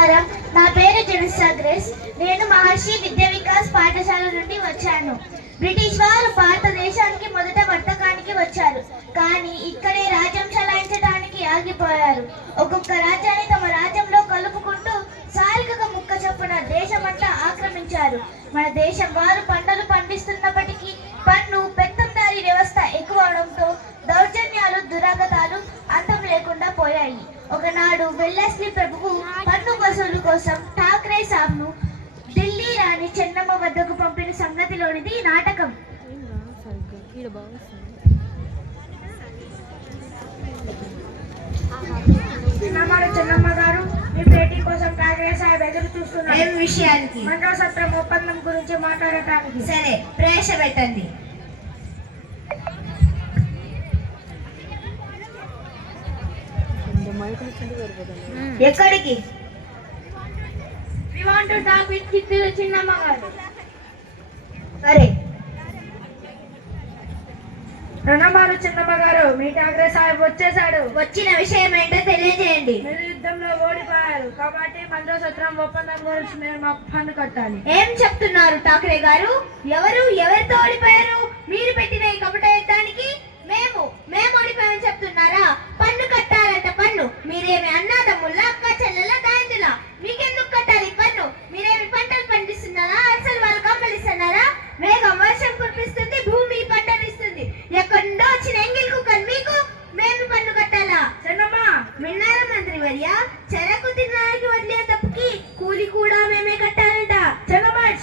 నమస్కారం. నా పేరు జనసా గ్రేస్. నేను మహర్షి విద్యా వికాస్ పాఠశాల నుండి వచ్చాను. బ్రిటిష్ వారు భారతదేశానికి మొదట వర్తకానికి వచ్చారు. కానీ ఇక్కడే రాజ్యం చలాయించడానికి ఆగిపోయారు. ఒక్కొక్క రాజ్యాన్ని తమ రాజ్యంలో కలుపుకుంటూ సారికగా ముక్క చొప్పున దేశమంతా ఆక్రమించారు. మన దేశం వారు పంటలు పండిస్తున్నప్పటికీ పన్ను పెత్తందారీ వ్యవస్థ ఎక్కువ అవడంతో దౌర్జన్యాలు దురాగతాలు అంతం లేకుండా పోయాయి. ఒకనాడు వెల్లస్లీ ప్రభువు వసూలు కోసం ఠాక్రే సాబ్ను ఢిల్లీ రాణి చెన్నమ్మ వద్దకు పంపిన సంగతిలోనిది ఈ నాటకం. చిన్నమ్మారు చిన్నమ్మ గారు మీ భేటీ కోసం ఠాకరే సాహెబ్ ఎదురు చూస్తున్నారు. ఏం విషయానికి? మండల సత్రం ఒప్పందం గురించి మాట్లాడటానికి. సరే ప్రవేశపెట్టండి ఎక్కడికి? Talk with చిత్తూరు చిన్నమ్మ గారు సరే రణమారు చిన్నమ్మ గారు మీ ఠాకరే సాహెబ్ వచ్చేసాడు వచ్చిన విషయం ఏంటో తెలియజేయండి. మీరు యుద్ధంలో ఓడిపోయారు. కాబట్టి మండల సత్రం ఒప్పందం గురించి మీరు మాకు పన్ను కట్టాలి. ఏం చెప్తున్నారు ఠాకరే గారు? ఎవరు ఎవరితో ఓడిపోయారు? మీరు పెట్టిన ఈ కపట యుద్ధానికి మేము మేము ఓడిపోయామని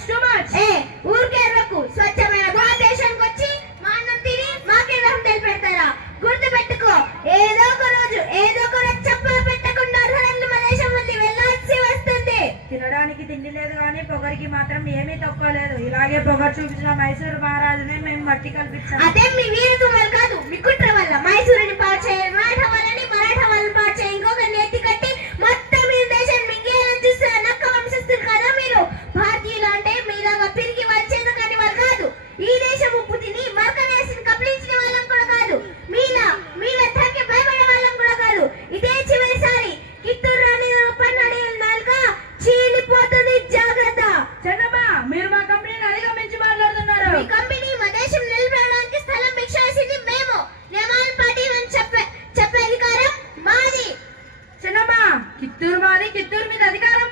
చిన్నమ్మ ఇట్స్ టూ మచ్ ఏ ఊరికే ఎర్రకు స్వచ్ఛమైన భారతదేశానికి వచ్చి మా అన్నం తిని మాకే తెలిపెడతారా గుర్తు పెట్టుకో ఏదో ఒక రోజు ఏదో ఒక రోజు చెప్పలు పెట్టకుండా అర్హులు మన దేశం వదిలి వెళ్ళాల్సి వస్తుంది. తినడానికి తిండి లేదు కానీ పొగరికి మాత్రం ఏమీ తక్కువ లేదు. ఇలాగే పొగరు చూపించిన మైసూరు మహారాజునే మేము మట్టి కల్పించాం అదే మీ వల్ల కాదు మీ కుట్ర వల్ల మైసూరుని పాడు చేయాలి కిత్తూరు మాది కిత్తూరు మీద అధికారం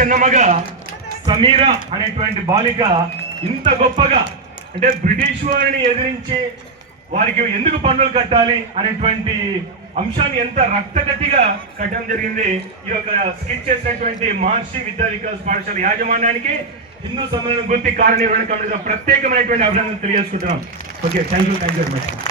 చెన్నమ్మగా సమీర అనేటువంటి బాలిక ఇంత గొప్పగా అంటే బ్రిటిష్ వారిని ఎదిరించి వారికి ఎందుకు పన్నులు కట్టాలి అనేటువంటి అంశాన్ని ఎంత రక్తగతిగా కట్టడం జరిగింది ఈ యొక్క స్కిట్ చేసినటువంటి మహర్షి విద్యా వికాస్ పాఠశాల యాజమాన్యానికి హిందూ సమ్మేళనం గుర్తి కార్యనిర్వహణ కమిటీ ప్రత్యేకమైనటువంటి అభినందనలు తెలియజేసుకుంటున్నాం. Okay thank you thank you very much